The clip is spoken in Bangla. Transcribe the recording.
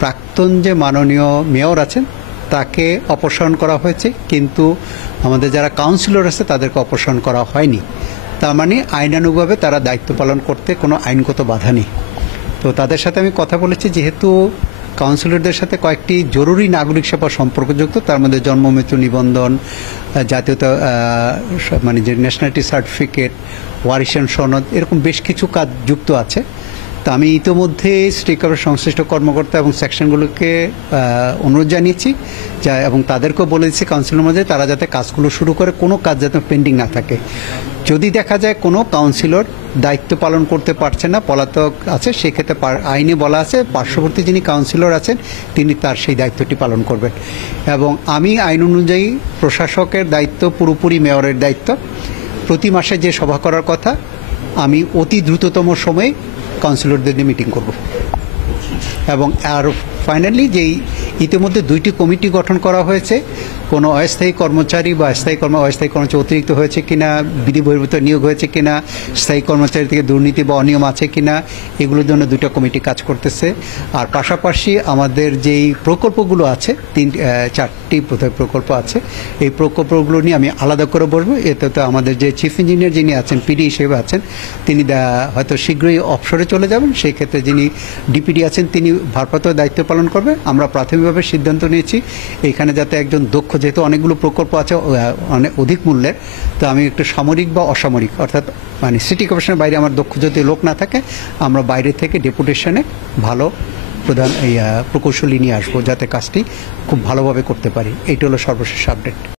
প্রাক্তন যে মাননীয় মেয়র আছেন তাকে অপসারণ করা হয়েছে, কিন্তু আমাদের যারা কাউন্সিলর আছে তাদেরকে অপসারণ করা হয়নি। তার মানে আইনানুগভাবে তারা দায়িত্ব পালন করতে কোনো আইনগত বাধা নেই। তো তাদের সাথে আমি কথা বলেছি, যেহেতু কাউন্সিলরদের সাথে কয়েকটি জরুরি নাগরিক সেবা সম্পর্কযুক্ত, তার মধ্যে জন্ম মৃত্যু নিবন্ধন, জাতীয়তা মানে যে ন্যাশনালিটি সার্টিফিকেট, ওয়ারিশান সনদ, এরকম বেশ কিছু কাজ যুক্ত আছে। তো আমি ইতিমধ্যে সিটি কর্পোরেশন সংশ্লিষ্ট কর্মকর্তা এবং সেকশনগুলোকে অনুরোধ জানিয়েছি এবং তাদেরকেও বলে দিচ্ছি কাউন্সিলের মধ্যে তারা যাতে কাজগুলো শুরু করে, কোনো কাজ যাতে পেন্ডিং না থাকে। যদি দেখা যায় কোনো কাউন্সিলর দায়িত্ব পালন করতে পারছে না, পলাতক আছে, সেক্ষেত্রে আইনে বলা আছে পার্শ্ববর্তী যিনি কাউন্সিলর আছেন তিনি তার সেই দায়িত্বটি পালন করবেন। এবং আমি আইন অনুযায়ী প্রশাসকের দায়িত্ব পুরোপুরি মেয়রের দায়িত্ব। প্রতি মাসে যে সভা করার কথা আমি অতি দ্রুততম সময়ে কাউন্সিলরদের নিয়ে মিটিং করব। এবং আর ফাইনালি যেই ইতিমধ্যে 2টি কমিটি গঠন করা হয়েছে, কোনো অস্থায়ী কর্মচারী বা অস্থায়ী কর্মচারী অতিরিক্ত হয়েছে কিনা, বিধি বহির্ভূত নিয়োগ হয়েছে কিনা, স্থায়ী কর্মচারী থেকে দুর্নীতি বা অনিয়ম আছে কিনা, এগুলোর জন্য 2টা কমিটি কাজ করতেছে। আর পাশাপাশি আমাদের যেই প্রকল্পগুলো আছে 4টি প্রকল্প আছে, এই প্রকল্পগুলো নিয়ে আমি আলাদা করে বলবো। এতে তো আমাদের যে চিফ ইঞ্জিনিয়ার যিনি আছেন, পিডি হিসেবে আছেন, তিনি হয়তো শীঘ্রই অবসরে চলে যাবেন। সেই ক্ষেত্রে যিনি ডিপিডি আছেন তিনি ভারপ্রাপ্ত দায়িত্ব পালন করবে। আমরা প্রাথমিকভাবে সিদ্ধান্ত নিয়েছি এখানে যাতে একজন দক্ষ, যেহেতু অনেকগুলো প্রকল্প আছে অনেক অধিক মূল্যের, তো আমি একটু সামরিক বা অসামরিক, অর্থাৎ মানে সিটি কর্পোরেশনের বাইরে আমার দক্ষ যদি লোক না থাকে, আমরা বাইরে থেকে ডেপুটেশনে ভালো প্রধান প্রকৌশলী নিয়ে আসবো, যাতে কাজটি খুব ভালোভাবে করতে পারি। এইটা হলো সর্বশেষ আপডেট।